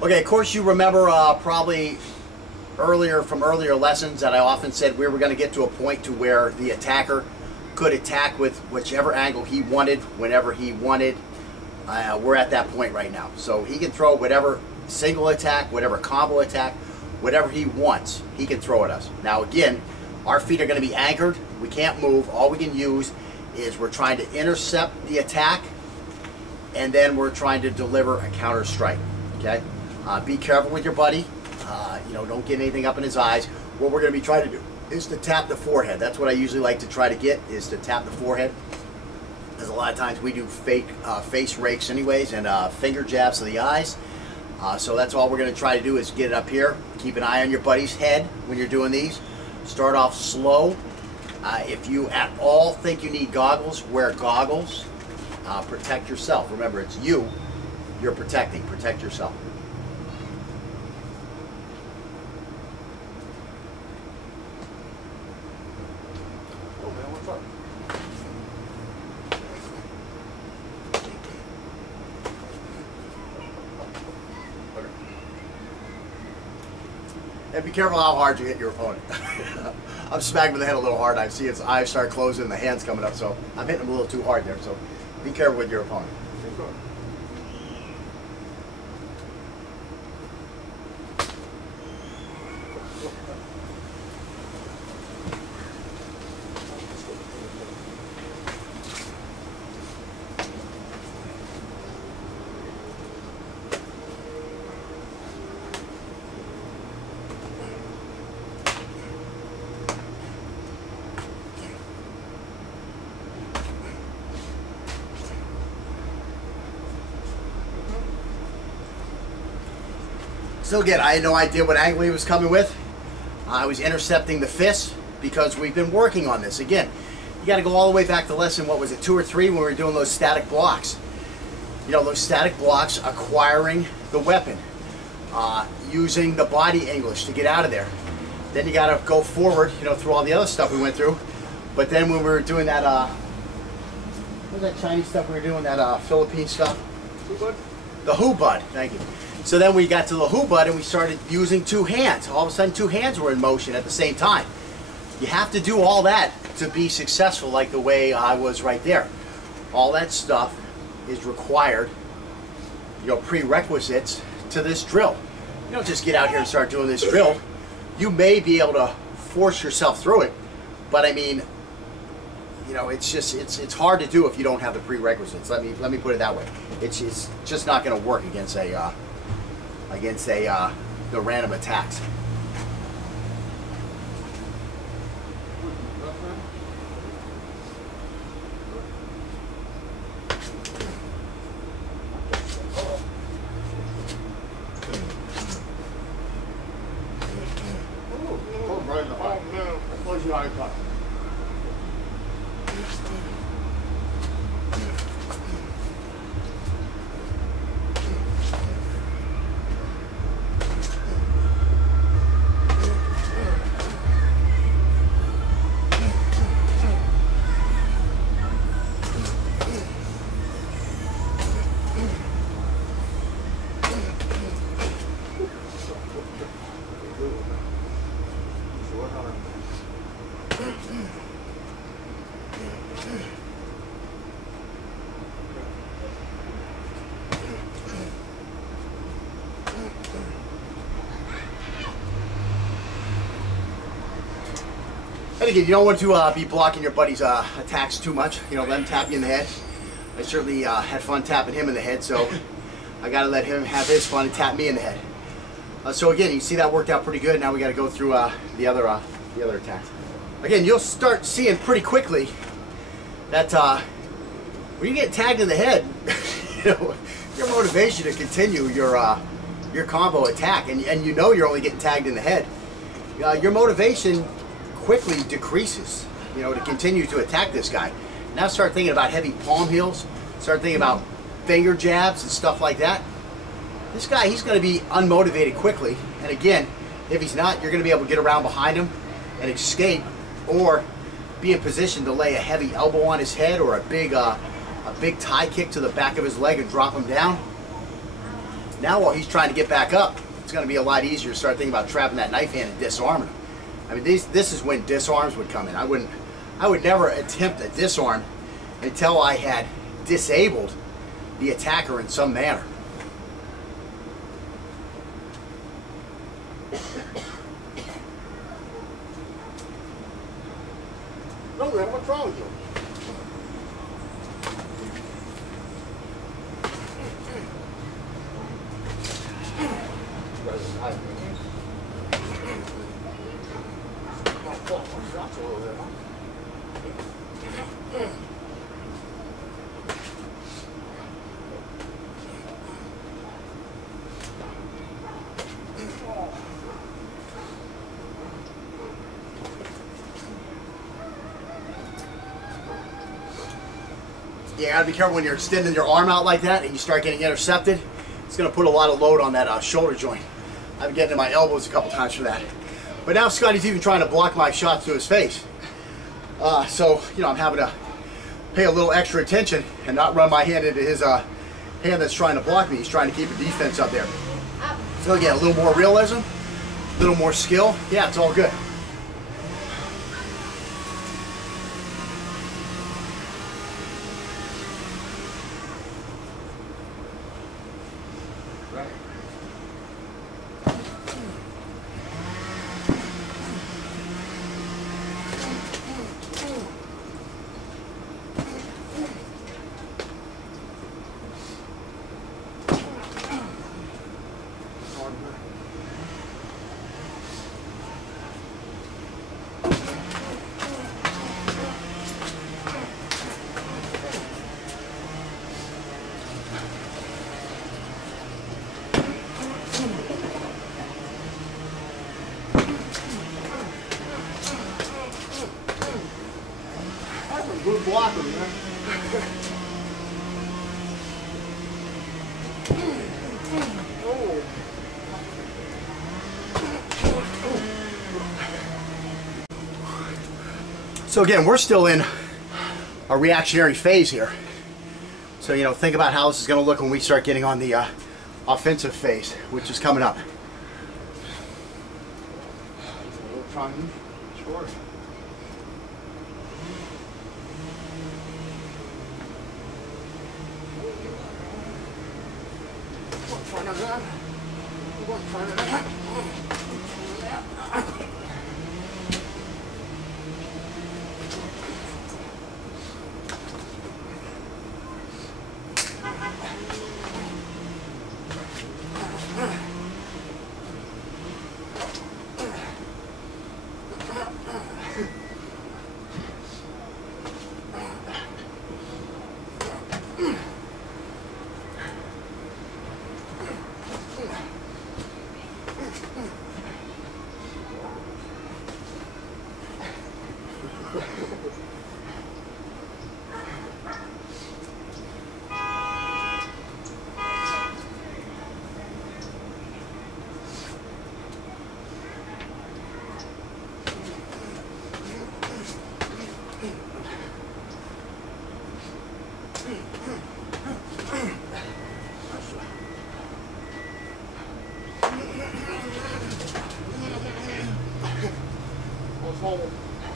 Okay, of course you remember probably from earlier lessons that I often said we were going to get to a point to where the attacker could attack with whichever angle he wanted, whenever he wanted. We're at that point right now. So he can throw whatever single attack, whatever combo attack, whatever he wants, he can throw at us. Now again, our feet are going to be anchored. We can't move. All we can use is we're trying to intercept the attack, and then we're trying to deliver a counter strike. Okay? Be careful with your buddy. You know, don't get anything up in his eyes. What we're going to be trying to do is to tap the forehead. That's what I usually like to try to get, is to tap the forehead. Because a lot of times we do fake face rakes anyways, and finger jabs to the eyes. So that's all we're going to try to do, is get it up here. Keep an eye on your buddy's head when you're doing these. Start off slow. If you at all think you need goggles, wear goggles. Protect yourself. Remember, it's you you're protecting. Protect yourself. And be careful how hard you hit your opponent. I'm smacking with the head a little hard. I see his eyes start closing and the hand's coming up, so I'm hitting him a little too hard there. So be careful with your opponent. So again, I had no idea what angle he was coming with. I was intercepting the fist because we've been working on this. Again, you got to go all the way back to lesson, what was it, 2 or 3, when we were doing those static blocks. You know, those static blocks, acquiring the weapon, using the body English to get out of there. Then you got to go forward, you know, through all the other stuff we went through. But then when we were doing that, what was that Chinese stuff we were doing, that Philippine stuff? Hubud? The Hubud, thank you. So then we got to the Hubud and we started using 2 hands. All of a sudden 2 hands were in motion at the same time. You have to do all that to be successful, like the way I was right there. All that stuff is required, you know, prerequisites to this drill. You don't just get out here and start doing this drill. You may be able to force yourself through it, but I mean, you know, it's just it's hard to do if you don't have the prerequisites. Let me put it that way. It's just not going to work against the random attacks. And again, you don't want to be blocking your buddy's attacks too much. You know, let him tap you in the head. I certainly had fun tapping him in the head, so I got to let him have his fun and tap me in the head. So again, you see that worked out pretty good. Now we got to go through the other attacks. Again, you'll start seeing pretty quickly that when you get tagged in the head, you know, your motivation to continue your combo attack, and you know you're only getting tagged in the head, your motivation quickly decreases, you know, to continue to attack this guy. Now start thinking about heavy palm heels, start thinking about finger jabs and stuff like that. This guy, he's going to be unmotivated quickly, and again, if he's not, you're going to be able to get around behind him and escape, or be in position to lay a heavy elbow on his head, or a big tie kick to the back of his leg and drop him down. Now while he's trying to get back up, it's going to be a lot easier to start thinking about trapping that knife hand and disarming him. I mean, this is when disarms would come in. I would never attempt a disarm until I had disabled the attacker in some manner. No, man, what's wrong with you? Yeah, you gotta be careful when you're extending your arm out like that and you start getting intercepted. It's gonna put a lot of load on that shoulder joint. I've been getting to my elbows a couple times for that. But now Scotty's even trying to block my shots to his face. So, you know, I'm having to pay a little extra attention and not run my hand into his hand that's trying to block me. He's trying to keep a defense up there. So again, a little more realism, a little more skill. Yeah, it's all good. Good blocking, man. Oh. So again, we're still in a reactionary phase here. So, you know, think about how this is going to look when we start getting on the offensive phase, which is coming up. Sure.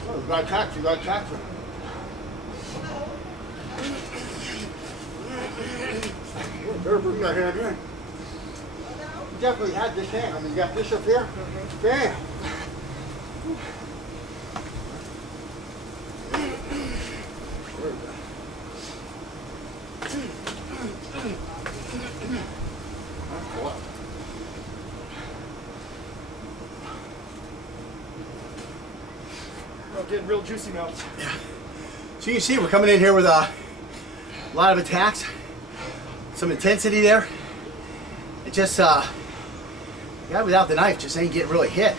You got tax, you got tax. Better bring that hand in. You definitely had this hand. I mean, you got this up here. Bam. Getting real juicy mouths. Yeah. So you can see we're coming in here with a lot of attacks, some intensity there. It just, guy without the knife just ain't getting really hit.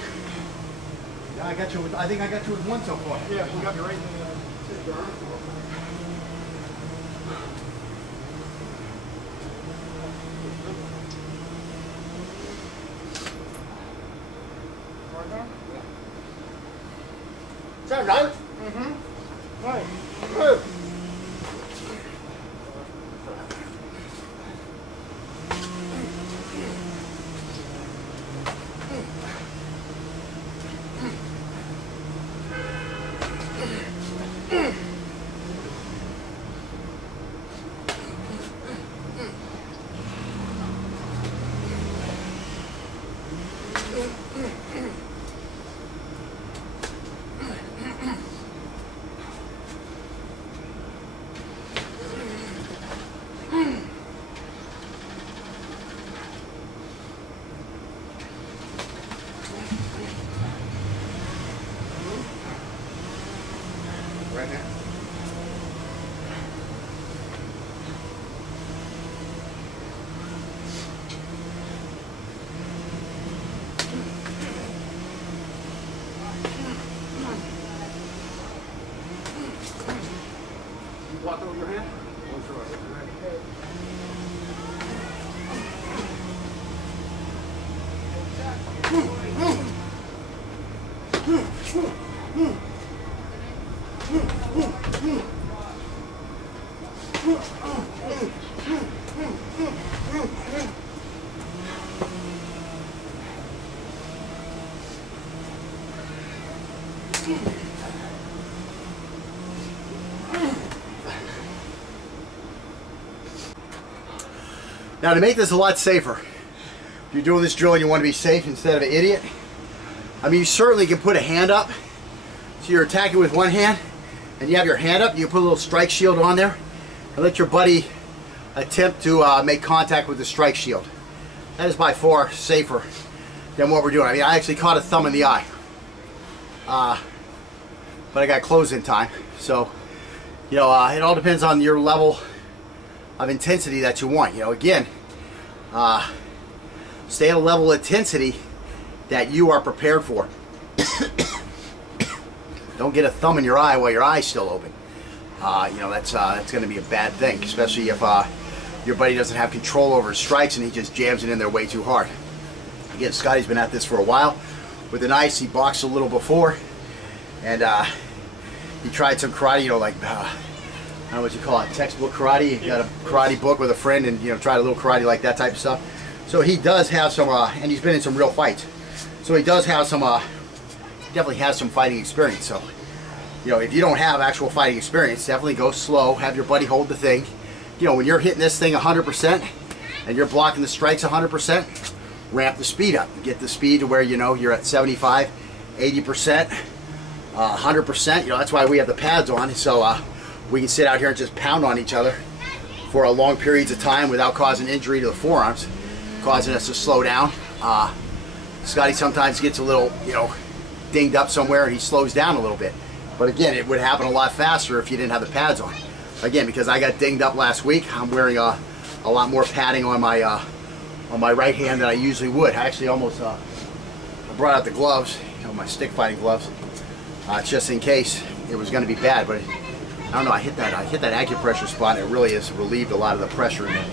Yeah, I got you with, I think I got you with one so far. Yeah, you got me right in the arm. Is that right? Mm-hmm. Right. Good. Now, to make this a lot safer, if you're doing this drill and you want to be safe instead of an idiot, I mean, you certainly can put a hand up. So you're attacking with one hand, and you have your hand up, you can put a little strike shield on there, and let your buddy attempt to make contact with the strike shield. That is by far safer than what we're doing. I mean, I actually caught a thumb in the eye. But I got closed in time. So, you know, it all depends on your level of intensity that you want. You know, again, stay at a level of intensity that you are prepared for. Don't get a thumb in your eye while your eye's still open. You know, that's going to be a bad thing, especially if your buddy doesn't have control over his strikes and he just jams it in there way too hard. Again, Scotty's been at this for a while. With an ice, he boxed a little before, and he tried some karate, you know, like I don't know what you call it, textbook karate. He got a karate book with a friend, and you know, tried a little karate like that type of stuff. So he does have some, and he's been in some real fights. So he does have some, definitely has some fighting experience. So, you know, if you don't have actual fighting experience, definitely go slow. Have your buddy hold the thing. You know, when you're hitting this thing 100% and you're blocking the strikes 100%, ramp the speed up. Get the speed to where, you know, you're at 75, 80%, 100%. You know, that's why we have the pads on, so we can sit out here and just pound on each other for a long periods of time without causing injury to the forearms, causing us to slow down. Scotty sometimes gets a little, you know, dinged up somewhere and he slows down a little bit. But again, it would happen a lot faster if you didn't have the pads on. Again, because I got dinged up last week, I'm wearing a lot more padding on my right hand than I usually would. I actually almost I brought out the gloves, you know, my stick fighting gloves, just in case it was going to be bad. But I don't know. I hit that acupressure spot, and it really has relieved a lot of the pressure in it.